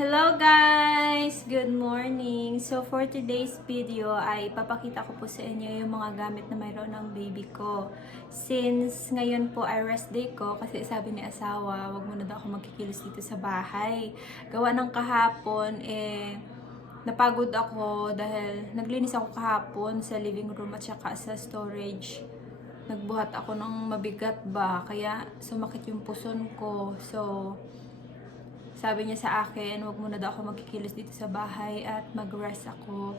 Hello guys! Good morning! So for today's video ay papakita ko po sa inyo yung mga gamit na mayroon ng baby ko. Since ngayon po ay rest day ko kasi sabi ni asawa, wag muna daw ako magkikilos dito sa bahay. Gawa ng kahapon napagod ako dahil naglinis ako kahapon sa living room at saka sa storage. Nagbuhat ako ng mabigat ba kaya sumakit yung puson ko. So sabi niya sa akin, wag muna daw ako magkikilos dito sa bahay at mag-rest ako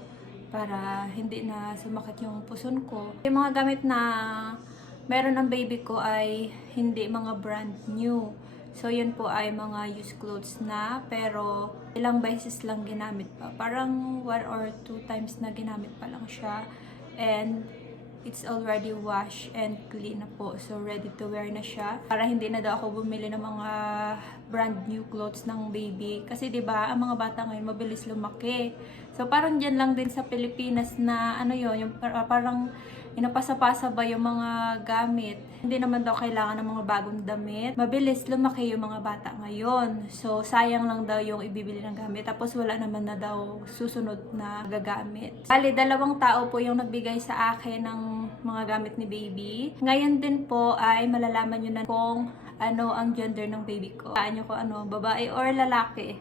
para hindi na sumakit yung puson ko. Yung mga gamit na meron ng baby ko ay hindi mga brand new. So yun po ay mga used clothes na pero ilang beses lang ginamit pa. Parang 1 or 2 times na ginamit pa lang siya. And it's already washed and clean na po. So, ready to wear na siya. Para hindi na daw ako bumili ng mga brand new clothes ng baby. Kasi 'di ba ang mga bata ngayon mabilis lumaki. So, parang dyan lang din sa Pilipinas na ano yun, yung parang inapasa-pasa ba yung mga gamit. Hindi naman daw kailangan ng mga bagong damit. Mabilis lumaki yung mga bata ngayon. So, sayang lang daw yung ibibili ng gamit. Tapos, wala naman na daw susunod na gagamit. Bali, 2 tao po yung nagbigay sa akin ng mga gamit ni baby. Ngayon din po ay malalaman nyo na kung ano ang gender ng baby ko. Saan nyo ko ano, babae or lalaki.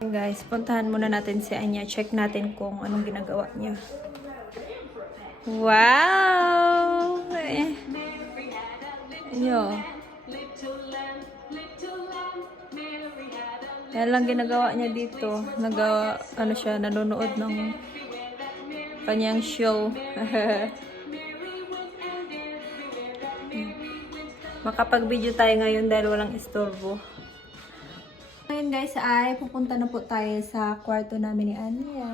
Guys, puntahan muna natin si Anya. Check natin kung anong ginagawa niya. Wow! Yo. Yan lang ginagawa niya dito. Ano siya, nanonood ng kanyang show. Makapag-video tayo ngayon dahil walang istorbo. Ngayon guys ay pupunta na po tayo sa kwarto namin ni Anya.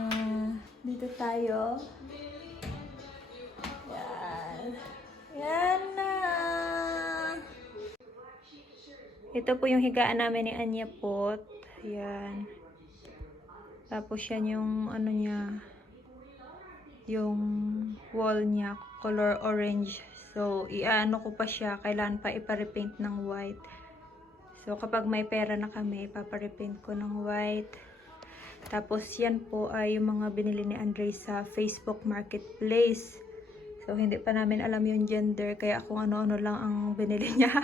Dito tayo. Yan na. Ito po yung higaan namin ni Anya po. Yan. Tapos yan yung ano niya. Yung wall niya. Color orange. So, iano ko pa siya. Kailangan pa ipa-repaint ng white. So, kapag may pera na kami, ipaparepaint ko ng white. Tapos, yan po ay yung mga binili ni Andre sa Facebook Marketplace. So, hindi pa namin alam yung gender. Kaya kung ano-ano lang ang binili niya.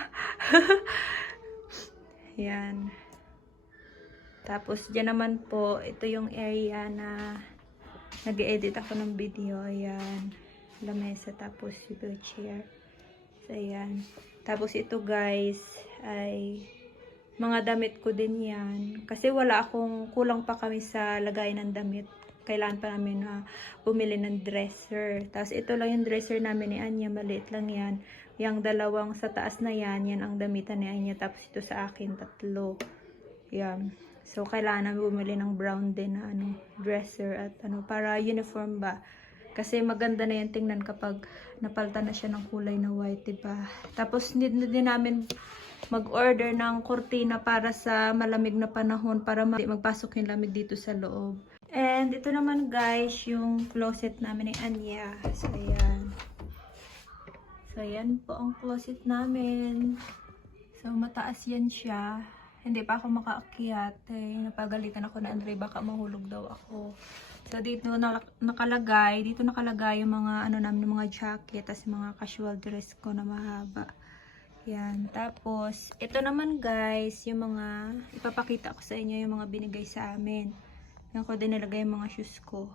Yan. Tapos, dyan naman po, ito yung area na nag-edit ako ng video. Ayan. Lamesa. Tapos, yung chair. So, ayan. Tapos, ito guys, ay mga damit ko din yan. Kasi wala akong, kulang pa kami sa lagay ng damit. Kailangan pa namin na bumili ng dresser. Tapos ito lang yung dresser namin ni Anya. Maliit lang yan. Yung dalawang sa taas na yan, yan ang damitan ni Anya. Tapos ito sa akin, 3. Yan. So kailangan namin bumili ng brown din na dresser at para uniform ba. Kasi maganda na yan tingnan kapag napalta na siya ng kulay na white, diba? Tapos need na din namin mag-order ng kurtina para sa malamig na panahon para magpasok yung lamig dito sa loob. And ito naman guys, yung closet namin ni Anya. So, ayan. So, ayan po ang closet namin. So, mataas yan siya. Hindi pa ako makaakyat. Napagalitan ako na Andre, baka mahulog daw ako. So, dito nakalagay yung mga namin, mga jacket, tas mga casual dress ko na mahaba. Yan. Tapos, ito naman guys, yung mga, ipapakita ko sa inyo yung mga binigay sa amin. Yan ko din nilagay yung mga shoes ko.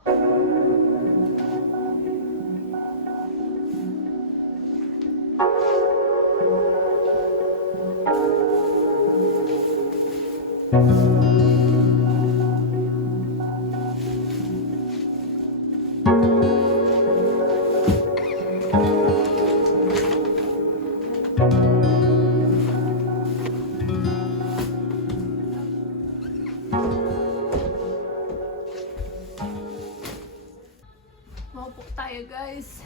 Maupo tayo guys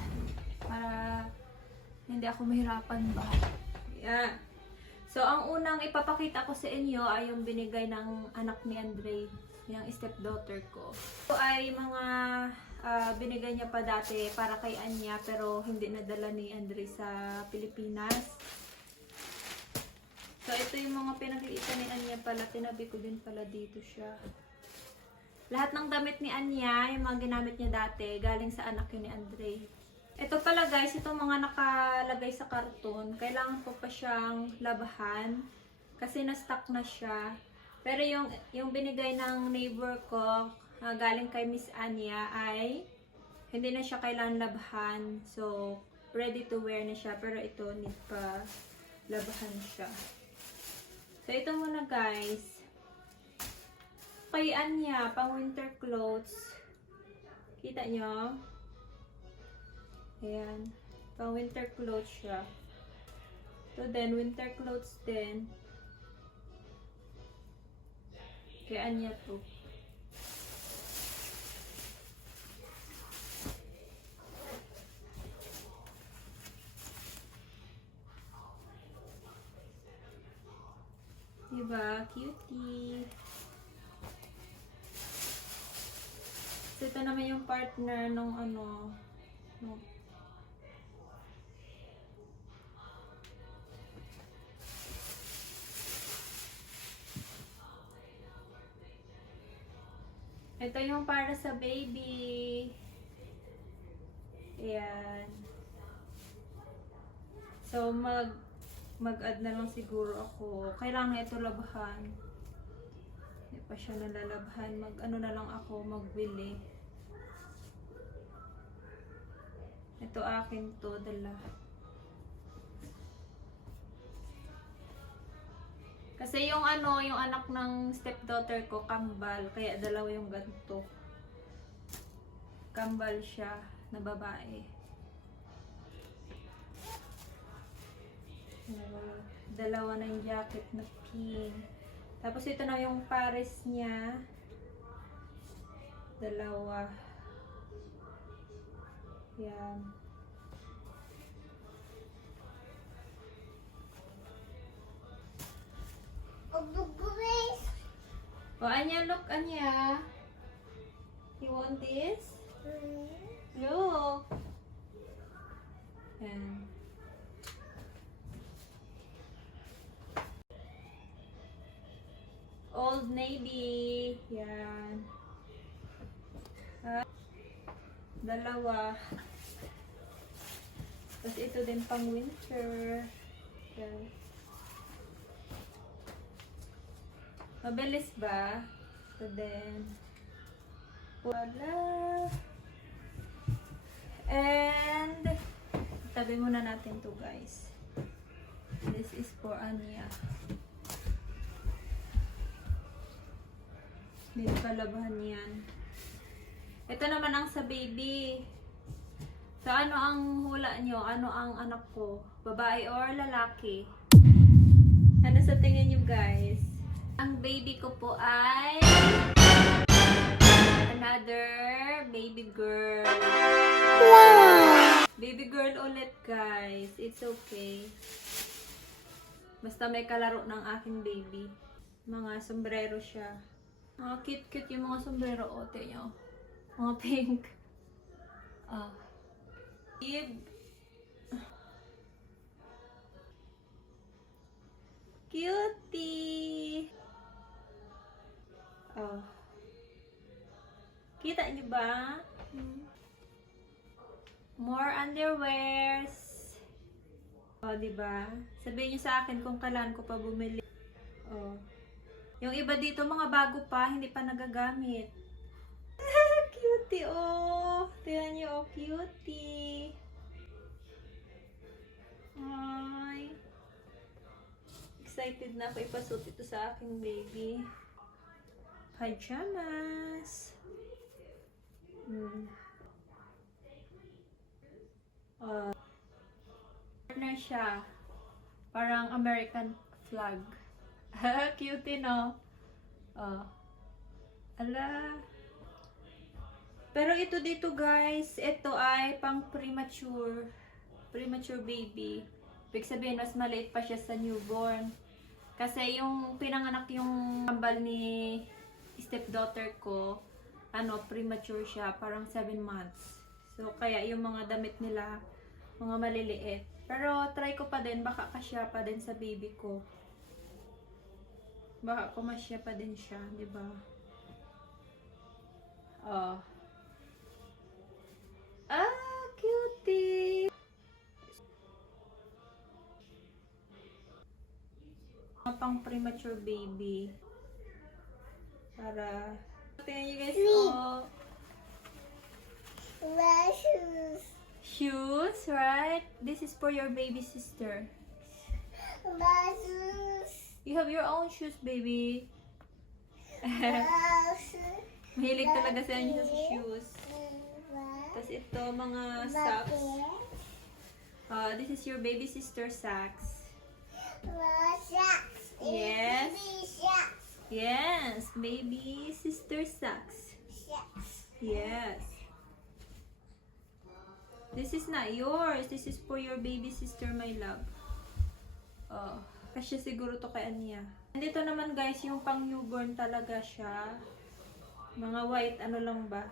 para hindi ako mahirapan ba. Yeah. So ang unang ipapakita ko sa inyo ay yung binigay ng anak ni Andre, yung stepdaughter ko. Ito ay mga binigay niya pa dati para kay Anya pero hindi nadala ni Andre sa Pilipinas. So So, ito yung mga pinag-iitan ni Anya pala. Tinabi ko din pala dito siya. Lahat ng damit ni Anya, yung mga ginamit niya dati, galing sa anak yun ni Andre. Ito pala guys, itong mga nakalagay sa karton, kailangan ko pa siyang labahan. Kasi na-stuck na siya. Pero yung binigay ng neighbor ko, galing kay Miss Anya, ay hindi na siya kailangan labahan. So, ready to wear na siya. Pero ito, need pa labahan siya. So, ito muna guys. Kay Anya, pang winter clothes. Kita nyo? Ayan. Pang winter clothes siya. So, then, winter clothes din. Kay Anya to. Diba? Cutie. So, ito naman yung partner nung ano. Ito yung para sa baby. Ayan. So, mag-add na lang siguro ako. Kailangan ito labahan. Hindi pa siya nalalabhan. Mag-ano na lang ako, magbili. Ito akin to, dala. Kasi yung ano, yung anak ng stepdaughter ko, kambal. Kaya dalawa yung ganito. Kambal siya na babae. Dalawa na yung jacket na pink. Tapos ito na yung pares niya. Dalawa. Yan. Oh, Anya, look, Anya. You want this? Look. Yan. Old Navy. Yan. Dalawa. Tapos ito din pang winter. Yan. Mabilis ba? So then, wala. And, tabi muna natin to guys. This is for Anya. Hindi palabahan yan. Ito naman ang sa baby. So, ano ang hula nyo? Ano ang anak ko? Babae or lalaki? Ano sa tingin nyo guys? Ang baby ko po ay another baby girl. Wow! Baby girl ulit guys. It's okay. Basta may kalaro ng aking baby. Mga sombrero siya. Mga cute-cute yung mga sombrero. O, tingnan nyo. Mga pink. Cutie! Oh. Kita niyo ba? More underwears. Oh, diba? Sabihin niyo sa akin kung kailan ko pa bumili. Oh. Yung iba dito, mga bago pa, hindi pa nagagamit. Cutie, oh! Tingnan niyo, oh, cutie! Ay! Excited na ako ipasuot ito sa aking baby. Pajamas! Partner siya. Parang American flag. Cutie, no? Oh. Ala. Pero ito dito guys, ito ay pang premature baby. Ibig sabihin, mas maliit pa siya sa newborn. Kasi yung pinanganak yung kambal ni stepdaughter ko, premature siya, parang 7 months. So, kaya yung mga damit nila, mga maliliit. Pero, try ko pa din, baka kasya pa din sa baby ko. Baka kumasya pa din siya, di ba? Oh. Ah, cutie! Mga pang premature baby. Para... Tingnan nyo guys, oh. Shoes. Shoes, right? This is for your baby sister. Shoes. You have your own shoes, baby. Mahilig talaga sa inyo sa shoes. Tapos ito, mga socks. This is your baby sister socks. Yes. Yes, baby sister socks. Yes. This is not yours. This is for your baby sister, my love. Oh, kasi siguro to kay Anya. Dito naman guys, yung pang newborn talaga siya. Mga white, ano lang ba?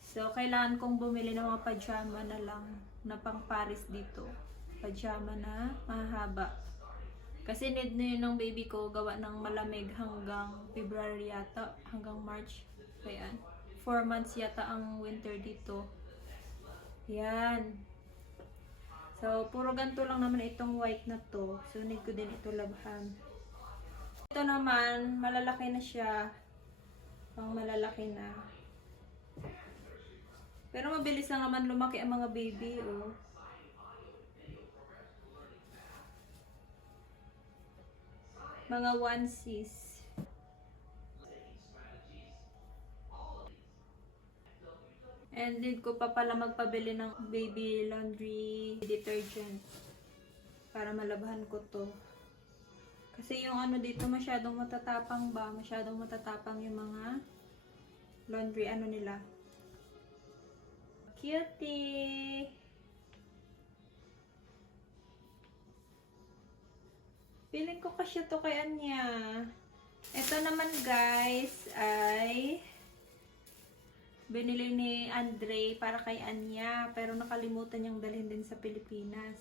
So, kailangan kong bumili ng mga pajama na lang na pang Paris dito. Pajama na mahaba. Kasi need na yun ng baby ko gawa ng malamig hanggang February yata, hanggang March. Ayan. 4 months yata ang winter dito. Yan. So, puro ganito lang naman itong white na to. So, need ko din ito labhan. Ito naman, malalaki na siya. Pang malalaki na. Pero mabilis lang naman lumaki ang mga baby, oh. Mga onesies. And din ko pa pala magpabili ng baby laundry detergent para malabhan ko to. Kasi yung ano dito masyadong matatapang ba? Masyadong matatapang yung mga laundry ano nila. Cutie! Feeling ko kasi to kay Anya. Ito naman guys ay binili ni Andre para kay Anya, pero nakalimutan niyang dalhin din sa Pilipinas.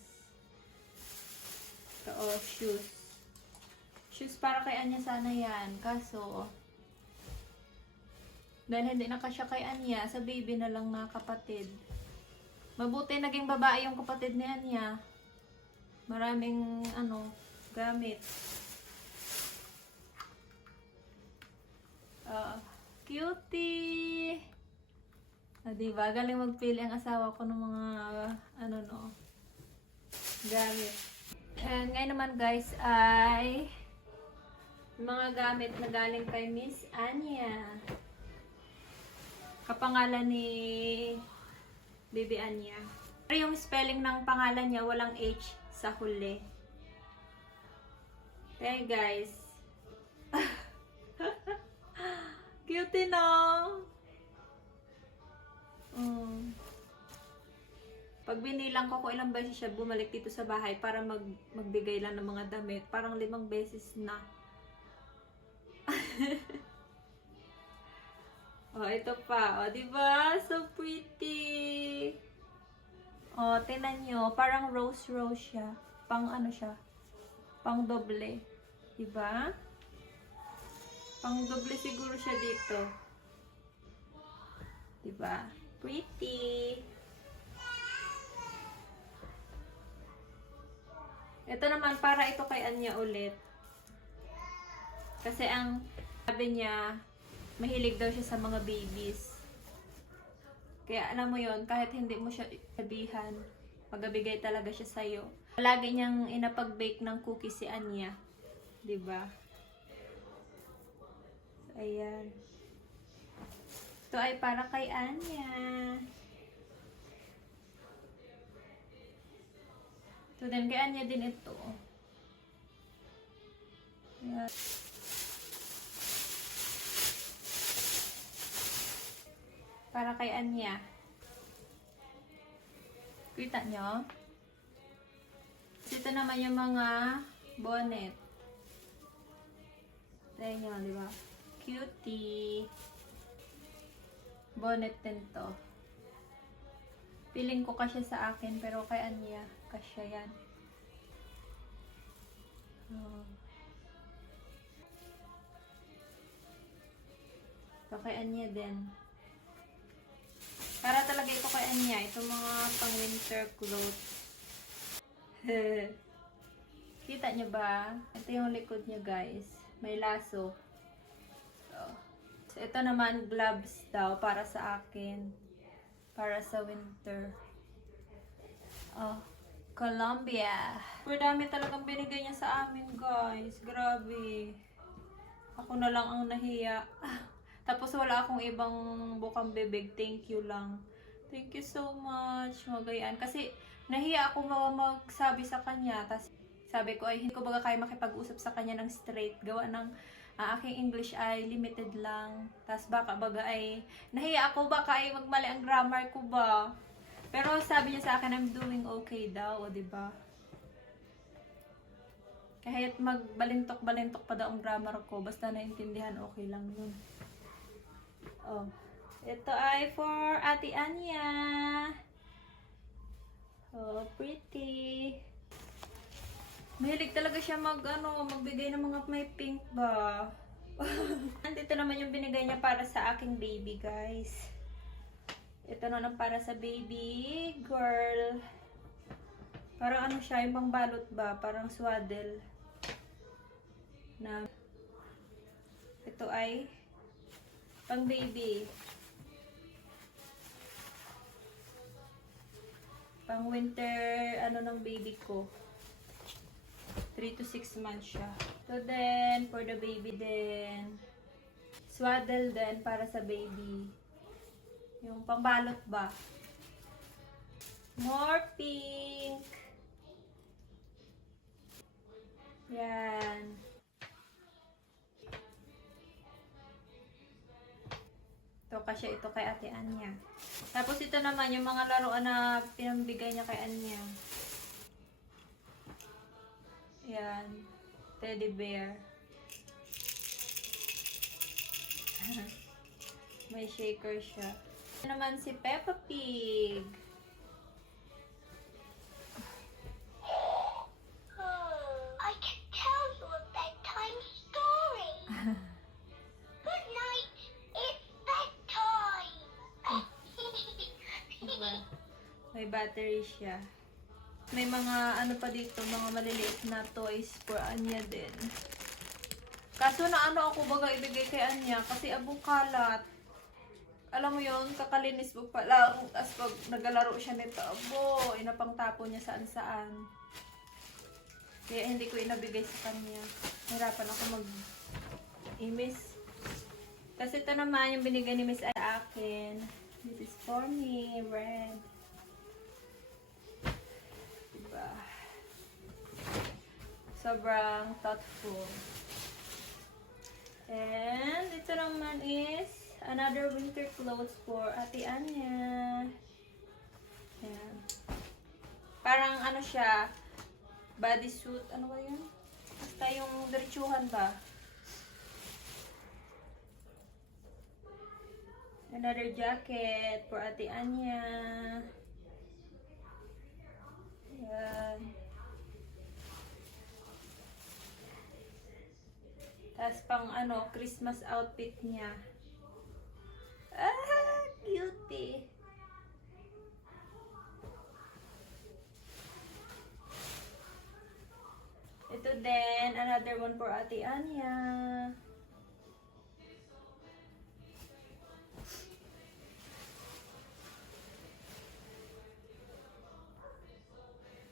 Ito, oh, shoes. Shoes para kay Anya sana yan. Kaso, dahil hindi na kasya kay Anya, sa baby na lang na kapatid. Mabuti naging babae yung kapatid ni Anya. Maraming, gamit. Cutie! Diba? Galing magpili ang asawa ko ng mga, gamit. And ngayon naman guys ay mga gamit na galing kay Miss Anya. Kapangalan ni Baby Anya. Pero yung spelling ng pangalan niya, walang H sa huli. Okay guys. Cute no? Pag binilang ko kung ilang beses siya bumalik dito sa bahay para magbigay lang ng mga damit, parang 5 beses na. Oh, ito pa. Oh, diba? So pretty. Oh, tingnan nyo. Parang rose siya. Pang ano siya? Pang doble. Diba? Pang doble siguro siya dito. Diba? Pretty. Ito naman, para ito kay Anya ulit. Kasi ang sabi niya, mahilig daw siya sa mga babies. Kaya alam mo yon, kahit hindi mo siya sabihan, magabigay talaga siya sa'yo. Lagi niyang inapag-bake ng cookies si Anya. Diba? So, ayan. Ito ay para kay Anya. So, then kay Anya din ito. Ayan. Para kay Anya. Kita nyo? Ito naman yung mga bonnet. Tignan nyo, di ba? Cutie. Bonnet din to. Feeling ko kasya sa akin, pero kay Anya, kasya yan. Ito kay Anya din. Para talaga ito kay Anya. Ito mga pang winter clothes. Kita niyo ba? Ito yung likod niya guys. May laso. So, ito naman gloves daw para sa akin. Para sa winter. Oh, Colombia. Madami talagang binigay niya sa amin guys. Grabe. Ako na lang ang nahiya. Tapos wala akong ibang bukang bibig. Thank you lang. Thank you so much. Magayaan. Kasi nahiya ako magsabi sa kanya. Tapos sabi ko ay hindi ko baga kaya makipag-usap sa kanya ng straight. Gawa ng aking English ay limited lang. Tapos baka baga ay nahiya ako baka ay magmali ang grammar ko ba. Pero sabi niya sa akin I'm doing okay daw. O diba? Kahit magbalintok-balintok pa daw ang grammar ko. Basta naintindihan okay lang yun. Oh. Ito ay for Ate Anya. Oh, pretty. Mahilig talaga siya magbigay ng mga may pink ba. Dito naman yung binigay niya para sa aking baby, guys. Ito na para sa baby girl. Parang ano siya, yung pangbalot ba? Parang swaddle. Na ito ay pang baby. Pang winter ng baby ko. 3 to 6 months siya. So then, for the baby din. Swaddle din para sa baby. Yung pangbalot ba? More pink. Yan. Ito kasi ito kay Ate Anya. Tapos ito naman yung mga laruan na pinambigay niya kay Anya. Yan. Teddy bear. May shaker siya. Ito naman si Peppa Pig. I can tell you a bedtime story. Good night. It's bedtime. Diba? May battery siya. May mga pa dito, mga maliliit na toys for Anya din. Kaso na ako baga ibigay kay Anya kasi abong kalat. Alam mo yun, kakalinis mo pa lang. Tapos pag nagalaro siya nito, inapang tapo niya saan-saan. Kaya hindi ko inabigay sa kanya. Hirapan ako mag-imis. Kasi ito naman yung binigay ni Miss sa akin. This is for me, red. Diba? Sobrang thoughtful. And ito naman is another winter clothes for Ate Anya. Ayan. Parang siya, bodysuit. Ano ba yun? Basta yung diretsuhan ba? Another jacket for Ate Anya. Ayan. Tapos pang Christmas outfit niya. Ah, cutie. Ito din, another one for Ate Anya.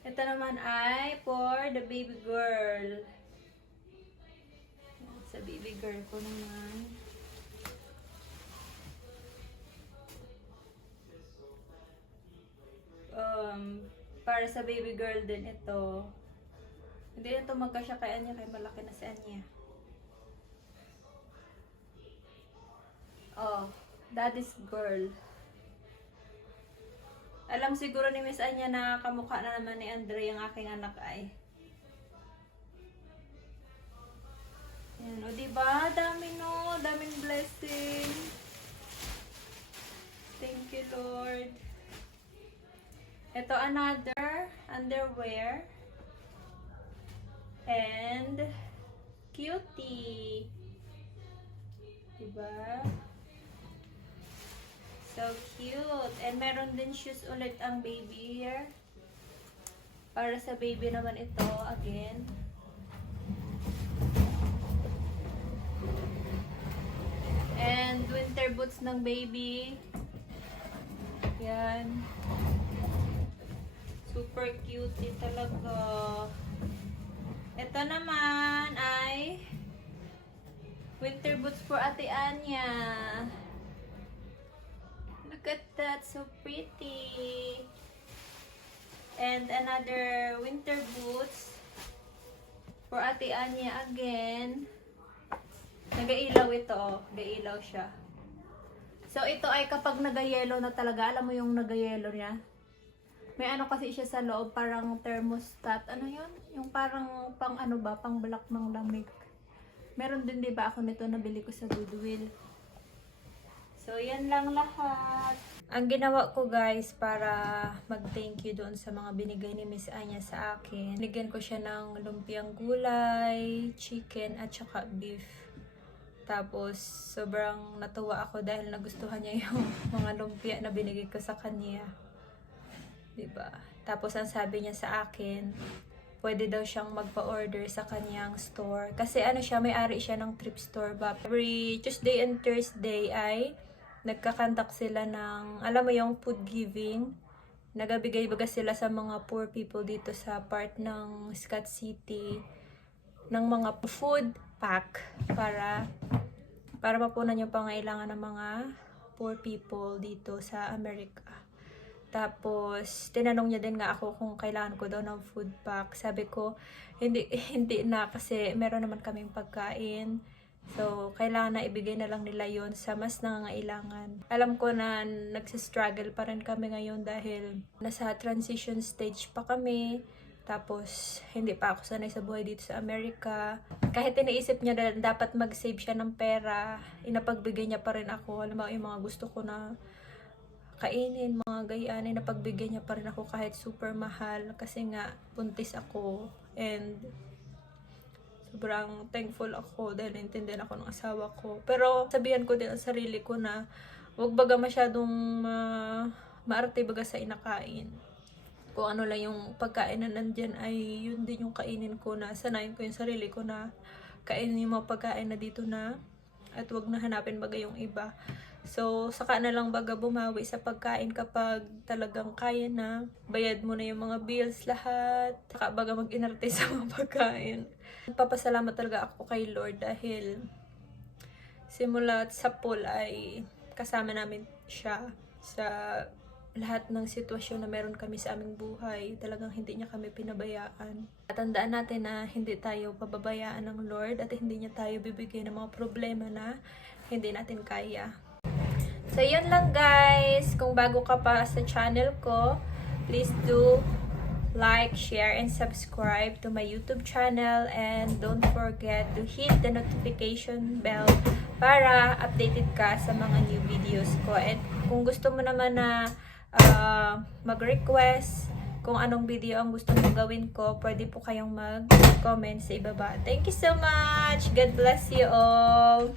Ito naman ay for the baby girl. Sa baby girl ko naman. Para sa baby girl din ito. Hindi na ito magkasya kay Anya, kay malaki na si Anya. Oh, daddy's girl. Alam siguro ni Miss Anya na kamukha na naman ni Andre ang aking anak ay. Yan, o diba? Dami no, daming blessing. Thank you, Lord. Ito another underwear. And cutie. Diba? So cute. And meron din shoes ulit ang baby here. Para sa baby naman ito, again. And winter boots ng baby. Yan. Super cute talaga. Ito naman ay winter boots for Ate Anya. Look at that, so pretty. And another winter boots for Ate Anya again. Nagailaw ito, oh. Nagailaw siya. So, ito ay kapag nagayelo na talaga. Alam mo yung nagayelo niya? May ano kasi siya sa loob, parang thermostat. Ano yun? Yung parang pang ano ba? Pang block ng lamig. Meron din diba ako nito, nabili ko sa Goodwill. So, yan lang lahat. Ang ginawa ko guys para mag-thank you doon sa mga binigay ni Miss Anya sa akin. Binigyan ko siya ng lumpiang gulay, chicken, at saka beef. Tapos, sobrang natuwa ako dahil nagustuhan niya yung mga lumpia na binigay ko sa kanya. Diba? Tapos, ang sabi niya sa akin, pwede daw siyang magpa-order sa kanyang store. Kasi ano siya, may-ari siya ng thrift store ba. Every Tuesday and Thursday ay nagkakandak sila ng, alam mo yung food giving. Nagabigay-baga sila sa mga poor people dito sa part ng Scott City ng mga food pack para mapunan yung pangailangan ng mga poor people dito sa Amerika. Tapos, tinanong niya din nga ako kung kailangan ko daw ng food pack. Sabi ko, hindi na kasi meron naman kaming pagkain. So, kailangan na ibigay na lang nila yon sa mas nangangailangan. Alam ko na nagsistruggle pa rin kami ngayon dahil nasa transition stage pa kami. Tapos, hindi pa ako sanay sa buhay dito sa Amerika. Kahit iniisip niya na dapat mag-save siya ng pera, inapagbigay niya pa rin ako. Alam mo, yung mga gusto ko na kainin, mga gayaan, inapagbigay niya pa rin ako kahit super mahal. Kasi nga, buntis ako. And, sobrang thankful ako dahil naintindihan ako ng asawa ko. Pero, sabihan ko din ang sarili ko na huwag baga masyadong maarte baga sa inakain. Kung ano lang yung pagkain na nandyan ay yun din yung kainin ko na sanayin ko yung sarili ko na kainin yung mga pagkain na dito na at wag na hanapin baga yung iba. So, saka na lang baga bumawi sa pagkain kapag talagang kaya na. Bayad mo na yung mga bills lahat. Saka baga mag-inarte sa mga pagkain. Papasalamat talaga ako kay Lord dahil simula sa pool ay kasama namin siya sa lahat ng sitwasyon na meron kami sa aming buhay. Talagang hindi niya kami pinabayaan. Tandaan natin na hindi tayo pababayaan ng Lord at hindi niya tayo bibigyan ng mga problema na hindi natin kaya. So, yun lang guys. Kung bago ka pa sa channel ko, please do like, share, and subscribe to my YouTube channel. And don't forget to hit the notification bell para updated ka sa mga new videos ko. And kung gusto mo naman na mag-request kung anong video ang gusto mong gawin ko, pwede po kayong mag-comment sa ibaba. Thank you so much! God bless you all!